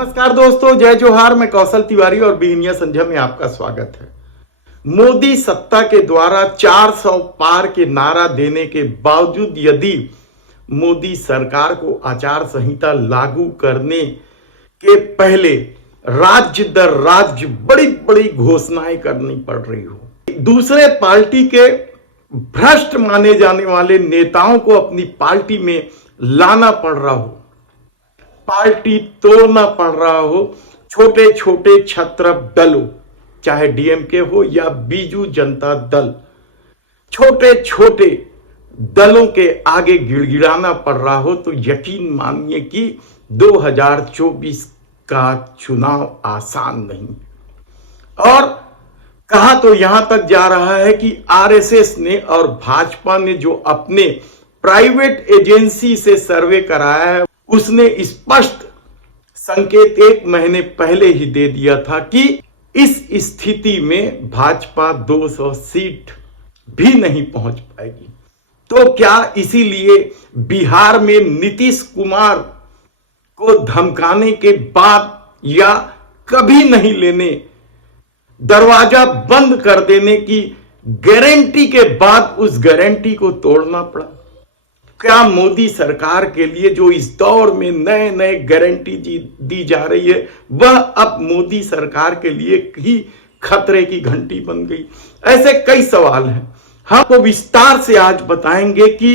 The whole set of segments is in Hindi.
नमस्कार दोस्तों, जय जोहार। मैं कौशल तिवारी और बिहनिया संध्या में आपका स्वागत है। मोदी सत्ता के द्वारा 400 पार के नारा देने के बावजूद यदि मोदी सरकार को आचार संहिता लागू करने के पहले राज्य दर राज्य बड़ी बड़ी घोषणाएं करनी पड़ रही हो, दूसरे पार्टी के भ्रष्ट माने जाने वाले नेताओं को अपनी पार्टी में लाना पड़ रहा हो, पार्टी तोड़ना पड़ रहा हो, छोटे छोटे छत्र दलों, चाहे डीएमके हो या बीजू जनता दल, छोटे छोटे दलों के आगे गिड़गिड़ाना पड़ रहा हो, तो यकीन मानिए कि 2024 का चुनाव आसान नहीं। और कहा तो यहां तक जा रहा है कि आरएसएस ने और भाजपा ने जो अपने प्राइवेट एजेंसी से सर्वे कराया है, उसने स्पष्ट संकेत 1 महीने पहले ही दे दिया था कि इस स्थिति में भाजपा 200 सीट भी नहीं पहुंच पाएगी। तो क्या इसीलिए बिहार में नीतीश कुमार को धमकाने के बाद या कभी नहीं लेने, दरवाजा बंद कर देने की गारंटी के बाद उस गारंटी को तोड़ना पड़ा? क्या मोदी सरकार के लिए जो इस दौर में नए नए गारंटी दी जा रही है, वह अब मोदी सरकार के लिए ही खतरे की घंटी बन गई? ऐसे कई सवाल हैं, हम आपको विस्तार से आज बताएंगे कि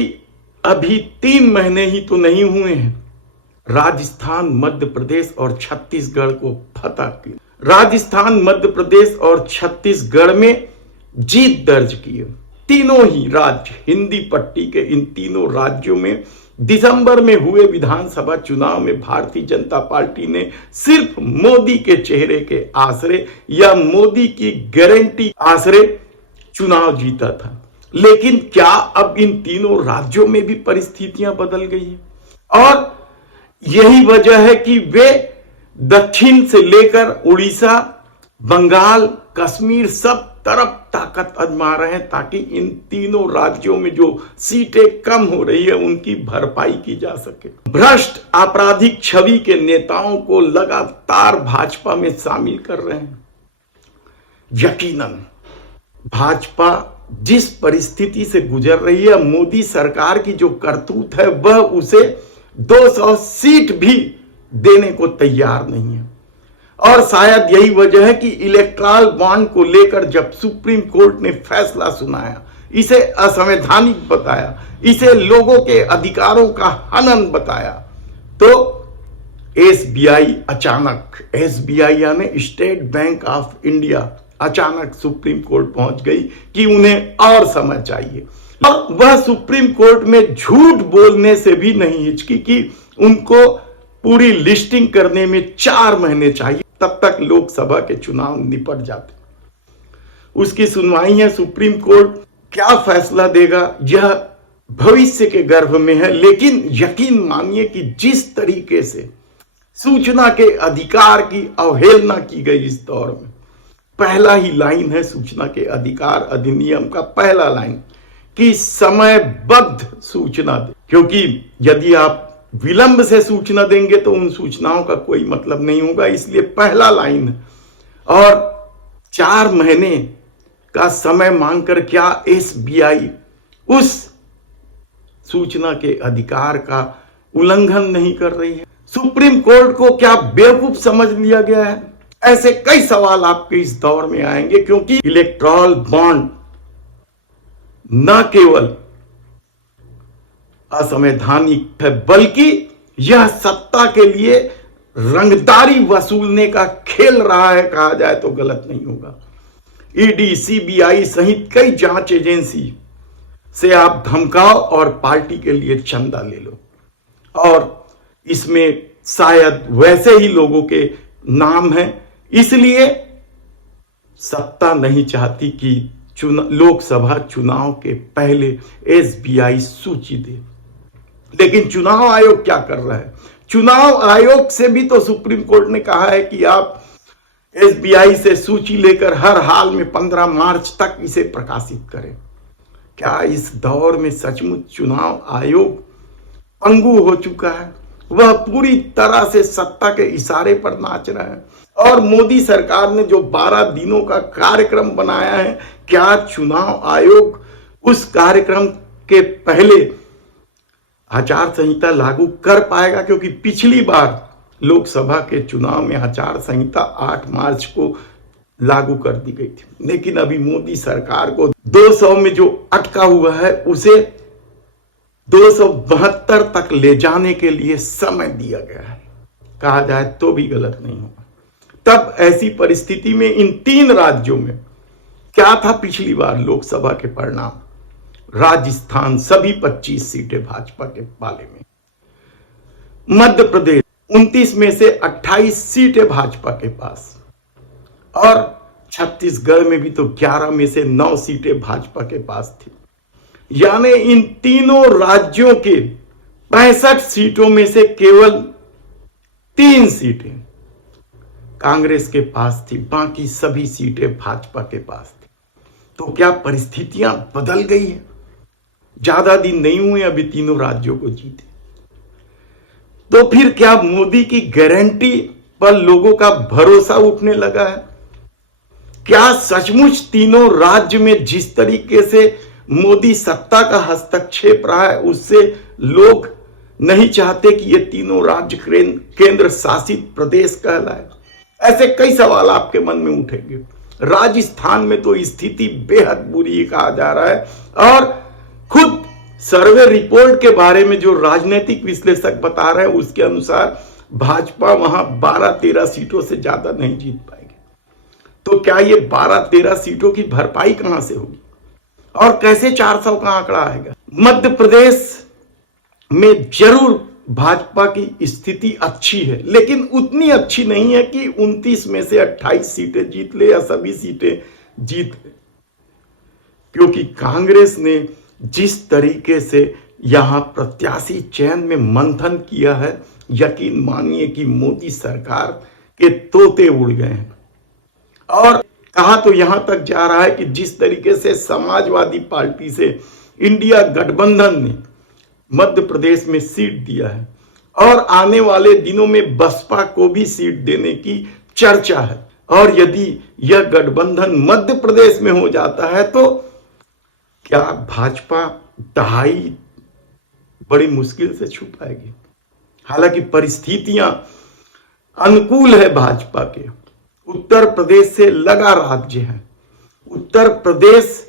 अभी 3 महीने ही तो नहीं हुए हैं राजस्थान, मध्य प्रदेश और छत्तीसगढ़ को फतह की। राजस्थान, मध्य प्रदेश और छत्तीसगढ़ में जीत दर्ज की है। तीनों ही राज्य, हिंदी पट्टी के इन तीनों राज्यों में दिसंबर में हुए विधानसभा चुनाव में भारतीय जनता पार्टी ने सिर्फ मोदी के चेहरे के आसरे या मोदी की गारंटी आसरे चुनाव जीता था। लेकिन क्या अब इन तीनों राज्यों में भी परिस्थितियां बदल गई हैं? और यही वजह है कि वे दक्षिण से लेकर उड़ीसा, बंगाल, कश्मीर सब तरफ ताकत आजमा रहे हैं ताकि इन तीनों राज्यों में जो सीटें कम हो रही है उनकी भरपाई की जा सके। भ्रष्ट आपराधिक छवि के नेताओं को लगातार भाजपा में शामिल कर रहे हैं। यकीनन भाजपा जिस परिस्थिति से गुजर रही है, मोदी सरकार की जो करतूत है वह उसे 200 सीट भी देने को तैयार नहीं है। और शायद यही वजह है कि इलेक्ट्रल बॉन्ड को लेकर जब सुप्रीम कोर्ट ने फैसला सुनाया, इसे असंवैधानिक बताया, इसे लोगों के अधिकारों का हनन बताया, तो एसबीआई अचानक, एसबीआई यानी स्टेट बैंक ऑफ इंडिया अचानक सुप्रीम कोर्ट पहुंच गई कि उन्हें और समय चाहिए। और वह सुप्रीम कोर्ट में झूठ बोलने से भी नहीं हिचकी कि उनको पूरी लिस्टिंग करने में 4 महीने चाहिए, तब तक लोकसभा के चुनाव निपट जाते। उसकी सुनवाई है सुप्रीम कोर्ट, क्या फैसला देगा यह भविष्य के गर्भ में है। लेकिन यकीन मानिए कि जिस तरीके से सूचना के अधिकार की अवहेलना की गई इस दौर में, पहला ही लाइन है सूचना के अधिकार अधिनियम का, पहला लाइन कि समयबद्ध सूचना दे, क्योंकि यदि आप विलंब से सूचना देंगे तो उन सूचनाओं का कोई मतलब नहीं होगा, इसलिए पहला लाइन। और 4 महीने का समय मांगकर क्या एसबीआई उस सूचना के अधिकार का उल्लंघन नहीं कर रही है? सुप्रीम कोर्ट को क्या बेवकूफ समझ लिया गया है? ऐसे कई सवाल आपके इस दौर में आएंगे, क्योंकि इलेक्ट्रल बॉन्ड न केवल असंवैधानिक है बल्कि यह सत्ता के लिए रंगदारी वसूलने का खेल रहा है, कहा जाए तो गलत नहीं होगा। ईडी, सीबीआई सहित कई जांच एजेंसी से आप धमकाओ और पार्टी के लिए चंदा ले लो, और इसमें शायद वैसे ही लोगों के नाम हैं, इसलिए सत्ता नहीं चाहती कि लोकसभा चुनाव के पहले एसबीआई सूची दे। लेकिन चुनाव आयोग क्या कर रहा है? चुनाव आयोग से भी तो सुप्रीम कोर्ट ने कहा है कि आप एसबीआई से सूची लेकर हर हाल में 15 मार्च तक इसे प्रकाशित करें। क्या इस दौर में सचमुच चुनाव आयोग पंगु हो चुका है? वह पूरी तरह से सत्ता के इशारे पर नाच रहे हैं। और मोदी सरकार ने जो 12 दिनों का कार्यक्रम बनाया है, क्या चुनाव आयोग उस कार्यक्रम के पहले आचार संहिता लागू कर पाएगा? क्योंकि पिछली बार लोकसभा के चुनाव में आचार संहिता 8 मार्च को लागू कर दी गई थी, लेकिन अभी मोदी सरकार को 200 में जो अटका हुआ है उसे 272 तक ले जाने के लिए समय दिया गया है। कहा जाए तो भी गलत नहीं होगा। तब ऐसी परिस्थिति में इन 3 राज्यों में क्या था पिछली बार लोकसभा के परिणाम? राजस्थान सभी 25 सीटें भाजपा के पाले में, मध्य प्रदेश 29 में से 28 सीटें भाजपा के पास, और छत्तीसगढ़ में भी तो 11 में से 9 सीटें भाजपा के पास थी। यानी इन तीनों राज्यों के 65 सीटों में से केवल 3 सीटें कांग्रेस के पास थी, बाकी सभी सीटें भाजपा के पास थी। तो क्या परिस्थितियां बदल गई हैं? ज्यादा दिन नहीं हुए अभी तीनों राज्यों को जीते, तो फिर क्या मोदी की गारंटी पर लोगों का भरोसा उठने लगा है? क्या सचमुच तीनों राज्य में जिस तरीके से मोदी सत्ता का हस्तक्षेप रहा है उससे लोग नहीं चाहते कि ये तीनों राज्य केंद्र शासित प्रदेश कहलाए? ऐसे कई सवाल आपके मन में उठेंगे। राजस्थान में तो स्थिति बेहद बुरी कहा जा रहा है, और खुद सर्वे रिपोर्ट के बारे में जो राजनीतिक विश्लेषक बता रहे हैं उसके अनुसार भाजपा वहां 12-13 सीटों से ज्यादा नहीं जीत पाएगी। तो क्या ये 12-13 सीटों की भरपाई कहां से होगी और कैसे 400 का आंकड़ा आएगा? मध्य प्रदेश में जरूर भाजपा की स्थिति अच्छी है, लेकिन उतनी अच्छी नहीं है कि 29 में से 28 सीटें जीत ले या सभी सीटें जीत ले, क्योंकि कांग्रेस ने जिस तरीके से यहां प्रत्याशी चयन में मंथन किया है, यकीन मानिए कि मोदी सरकार के तोते उड़ गए हैं। और कहा तो यहां तक जा रहा है कि जिस तरीके से समाजवादी पार्टी से इंडिया गठबंधन ने मध्य प्रदेश में सीट दिया है, और आने वाले दिनों में बसपा को भी सीट देने की चर्चा है, और यदि यह गठबंधन मध्य प्रदेश में हो जाता है तो क्या भाजपा दहाई बड़ी मुश्किल से छू पाएगी? हालांकि परिस्थितियां अनुकूल है भाजपा के। उत्तर प्रदेश से लगा राज्य है, उत्तर प्रदेश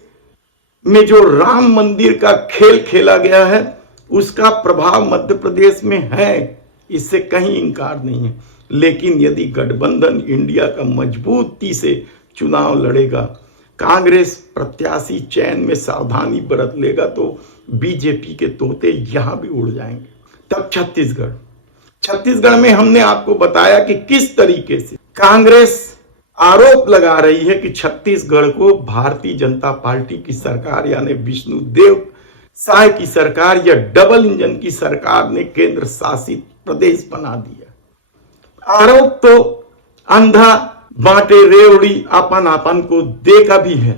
में जो राम मंदिर का खेल खेला गया है उसका प्रभाव मध्य प्रदेश में है, इससे कहीं इंकार नहीं है। लेकिन यदि गठबंधन इंडिया का मजबूती से चुनाव लड़ेगा, कांग्रेस प्रत्याशी चयन में सावधानी बरत लेगा, तो बीजेपी के तोते यहां भी उड़ जाएंगे। तब छत्तीसगढ़ में हमने आपको बताया कि किस तरीके से कांग्रेस आरोप लगा रही है कि छत्तीसगढ़ को भारतीय जनता पार्टी की सरकार यानी विष्णुदेव साय की सरकार या डबल इंजन की सरकार ने केंद्र शासित प्रदेश बना दिया। आरोप तो अंधा बांटे रेवड़ी अपन आपन को देखा भी है।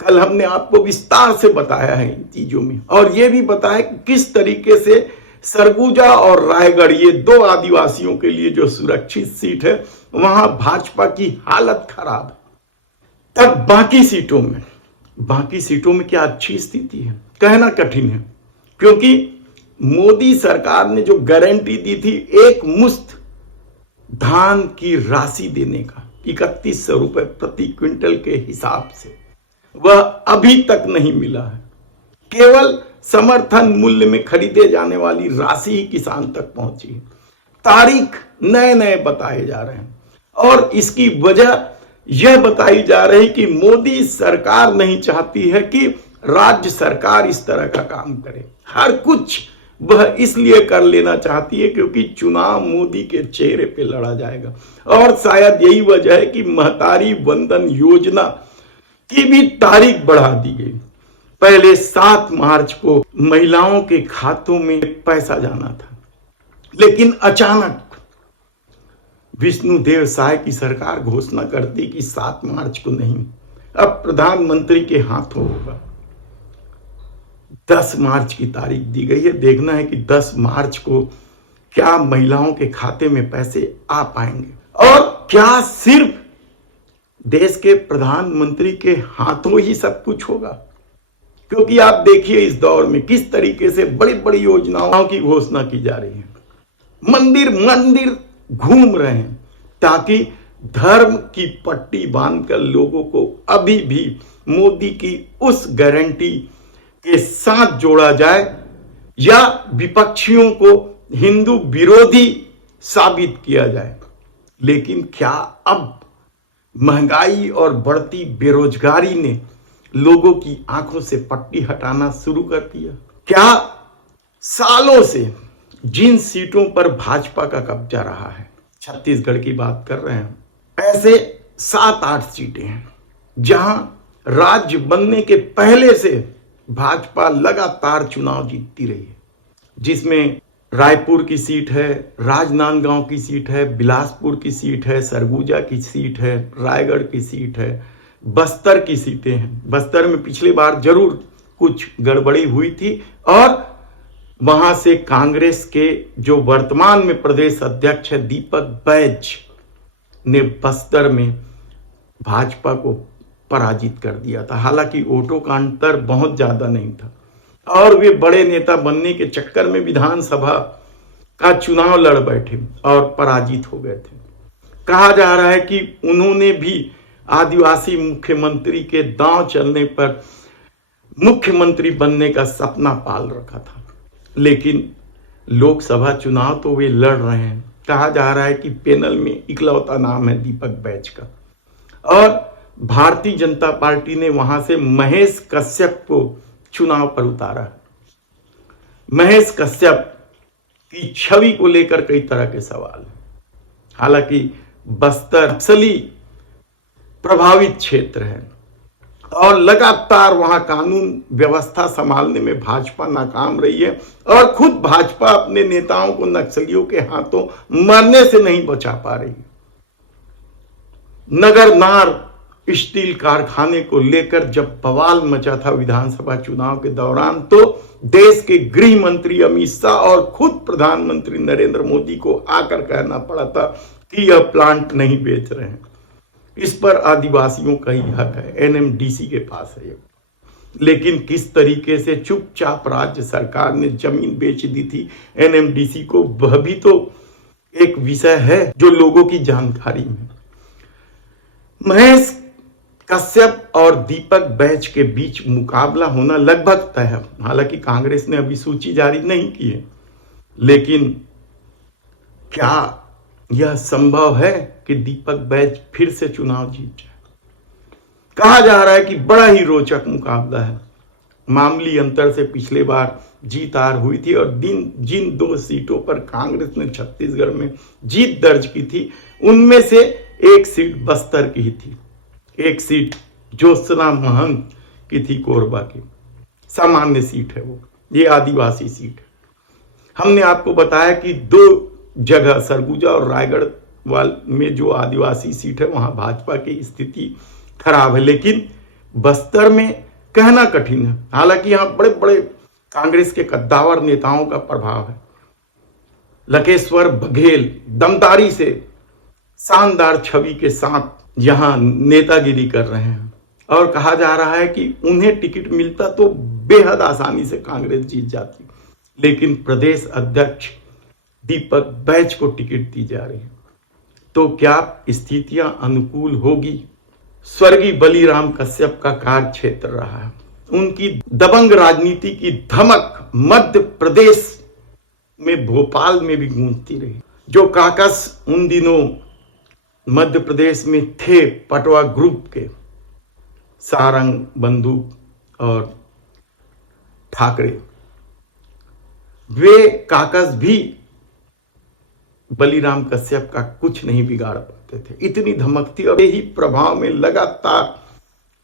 कल हमने आपको विस्तार से बताया है इन चीजों में, और यह भी बताया कि किस तरीके से सरगुजा और रायगढ़ ये 2 आदिवासियों के लिए जो सुरक्षित सीट है वहां भाजपा की हालत खराब है। तब बाकी सीटों में क्या अच्छी स्थिति है? कहना कठिन है, क्योंकि मोदी सरकार ने जो गारंटी दी थी एक मुश्त धान की राशि देने का 3100 रुपए प्रति क्विंटल के हिसाब से, वह अभी तक नहीं मिला है। केवल समर्थन मूल्य में खरीदे जाने वाली राशि ही किसान तक पहुंची है। तारीख नए बताए जा रहे हैं, और इसकी वजह यह बताई जा रही कि मोदी सरकार नहीं चाहती है कि राज्य सरकार इस तरह का काम करे। हर कुछ वह इसलिए कर लेना चाहती है क्योंकि चुनाव मोदी के चेहरे पे लड़ा जाएगा, और शायद यही वजह है कि महतारी वंदन योजना की भी तारीख बढ़ा दी गई। पहले 7 मार्च को महिलाओं के खातों में पैसा जाना था, लेकिन अचानक विष्णुदेव साय की सरकार घोषणा करती कि 7 मार्च को नहीं, अब प्रधानमंत्री के हाथों होगा। 10 मार्च की तारीख दी गई है। देखना है कि 10 मार्च को क्या महिलाओं के खाते में पैसे आ पाएंगे? और क्या सिर्फ देश के प्रधानमंत्री के हाथों ही सब कुछ होगा? क्योंकि आप देखिए इस दौर में किस तरीके से बड़ी बड़ी योजनाओं की घोषणा की जा रही है। मंदिर मंदिर घूम रहे हैं ताकि धर्म की पट्टी बांधकर लोगों को अभी भी मोदी की उस गारंटी के साथ जोड़ा जाए या विपक्षियों को हिंदू विरोधी साबित किया जाए। लेकिन क्या अब महंगाई और बढ़ती बेरोजगारी ने लोगों की आंखों से पट्टी हटाना शुरू कर दिया? क्या सालों से जिन सीटों पर भाजपा का कब्जा रहा है, छत्तीसगढ़ की बात कर रहे हैं, ऐसे 7-8 सीटें हैं जहां राज्य बनने के पहले से भाजपा लगातार चुनाव जीतती रही है, जिसमें रायपुर की सीट है, राजनांदगांव की सीट है, बिलासपुर की सीट है, सरगुजा की सीट है, रायगढ़ की सीट है, बस्तर की सीटें हैं। बस्तर में पिछली बार जरूर कुछ गड़बड़ी हुई थी और वहां से कांग्रेस के जो वर्तमान में प्रदेश अध्यक्ष है दीपक बैज ने बस्तर में भाजपा को पराजित कर दिया था। हालांकि वोटों का अंतर बहुत ज्यादा नहीं था और वे बड़े नेता बनने के चक्कर में विधानसभा का चुनाव लड़ बैठे और पराजित हो गए थे। कहा जा रहा है कि उन्होंने भी आदिवासी मुख्यमंत्री के दांव चलने पर मुख्यमंत्री बनने का सपना पाल रखा था, लेकिन लोकसभा चुनाव तो वे लड़ रहे हैं। कहा जा रहा है कि पैनल में इकलौता नाम है दीपक बैज का और भारतीय जनता पार्टी ने वहां से महेश कश्यप को चुनाव पर उतारा है। महेश कश्यप की छवि को लेकर कई तरह के सवाल हैं। हालांकि बस्तर नक्सली प्रभावित क्षेत्र है और लगातार वहां कानून व्यवस्था संभालने में भाजपा नाकाम रही है और खुद भाजपा अपने नेताओं को नक्सलियों के हाथों मरने से नहीं बचा पा रही। नगरनार स्टील कारखाने को लेकर जब बवाल मचा था विधानसभा चुनाव के दौरान, तो देश के गृह मंत्री अमित शाह और खुद प्रधानमंत्री नरेंद्र मोदी को आकर कहना पड़ा था कि यह प्लांट नहीं बेच रहे हैं। इस पर आदिवासियों का ही हक है, एनएमडीसी के पास है। लेकिन किस तरीके से चुपचाप राज्य सरकार ने जमीन बेच दी थी एनएमडीसी को, वह भी तो एक विषय है जो लोगों की जानकारी में। महेश कश्यप और दीपक बैज के बीच मुकाबला होना लगभग तय है। हालांकि कांग्रेस ने अभी सूची जारी नहीं की है, लेकिन क्या यह संभव है कि दीपक बैज फिर से चुनाव जीत जाए? कहा जा रहा है कि बड़ा ही रोचक मुकाबला है। मामूली अंतर से पिछले बार जीत हार हुई थी और जिन 2 सीटों पर कांग्रेस ने छत्तीसगढ़ में जीत दर्ज की थी, उनमें से एक सीट बस्तर की ही थी, एक सीट ज्योत्सना महंत की थी, कोरबा की सामान्य सीट है वो, ये आदिवासी सीट है। हमने आपको बताया कि 2 जगह सरगुजा और रायगढ़ में जो आदिवासी सीट है वहां भाजपा की स्थिति खराब है, लेकिन बस्तर में कहना कठिन है। हालांकि यहां बड़े बड़े कांग्रेस के कद्दावर नेताओं का प्रभाव है। लकेश्वर बघेल दमदारी से शानदार छवि के साथ यहां नेतागिरी कर रहे हैं और कहा जा रहा है कि उन्हें टिकट मिलता तो बेहद आसानी से कांग्रेस जीत जाती, लेकिन प्रदेश अध्यक्ष दीपक बैज को टिकट दी जा रही है। तो क्या स्थितियां अनुकूल होगी? स्वर्गीय बलिराम कश्यप का कार्य क्षेत्र रहा है, उनकी दबंग राजनीति की धमक मध्य प्रदेश में भोपाल में भी गूंजती रही। जो काकस उन दिनों मध्य प्रदेश में थे पटवा ग्रुप के, सारंग, बंदूक और ठाकरे, वे काकस भी बलिराम कश्यप का कुछ नहीं बिगाड़ पाते थे। इतनी धमक थी और यही प्रभाव में लगातार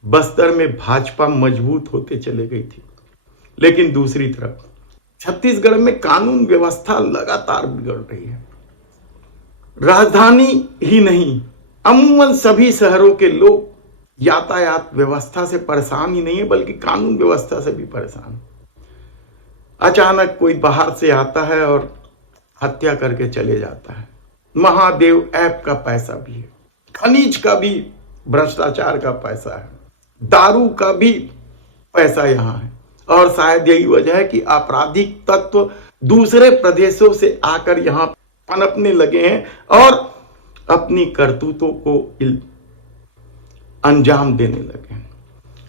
बस्तर में भाजपा मजबूत होते चले गई थी। लेकिन दूसरी तरफ छत्तीसगढ़ में कानून व्यवस्था लगातार बिगड़ रही है। राजधानी ही नहीं, अमूमन सभी शहरों के लोग यातायात व्यवस्था से परेशान ही नहीं है, बल्कि कानून व्यवस्था से भी परेशान। अचानक कोई बाहर से आता है और हत्या करके चले जाता है। महादेव ऐप का पैसा भी है, खनिज का भी भ्रष्टाचार का पैसा है, दारू का भी पैसा यहां है। और शायद यही वजह है कि आपराधिक तत्व दूसरे प्रदेशों से आकर यहां पनपने लगे हैं और अपनी करतूतों को अंजाम देने लगे हैं।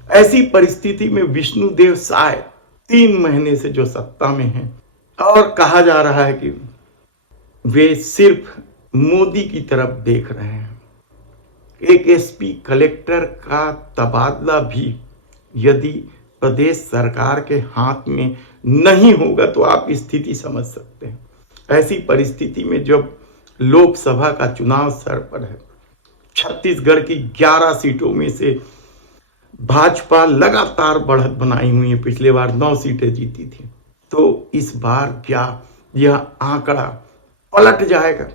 ऐसी परिस्थिति में विष्णुदेव साय 3 महीने से जो सत्ता में हैं और कहा जा रहा है कि वे सिर्फ मोदी की तरफ देख रहे हैं। एक एसपी कलेक्टर का तबादला भी यदि प्रदेश सरकार के हाथ में नहीं होगा तो आप स्थिति समझ सकते हैं। ऐसी परिस्थिति में जब लोकसभा का चुनाव सर पर है, छत्तीसगढ़ की 11 सीटों में से भाजपा लगातार बढ़त बनाई हुई है, पिछले बार 9 सीटें जीती थी, तो इस बार क्या यह आंकड़ा पलट जाएगा?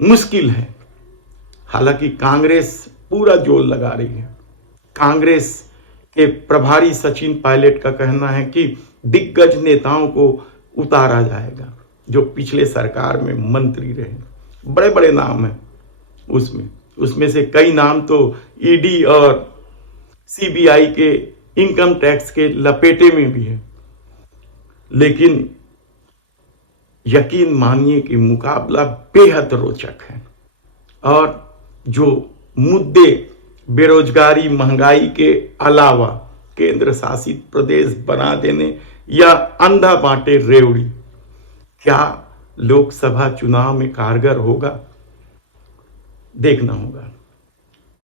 मुश्किल है। हालांकि कांग्रेस पूरा जोर लगा रही है। कांग्रेस के प्रभारी सचिन पायलट का कहना है कि दिग्गज नेताओं को उतारा जाएगा जो पिछले सरकार में मंत्री रहे, बड़े बड़े नाम हैं उसमें से कई नाम तो ईडी और सीबीआई के इनकम टैक्स के लपेटे में भी है। लेकिन यकीन मानिए कि मुकाबला बेहद रोचक है और जो मुद्दे बेरोजगारी, महंगाई के अलावा केंद्र शासित प्रदेश बना देने या अंधा बांटे रेवड़ी, क्या लोकसभा चुनाव में कारगर होगा? देखना होगा।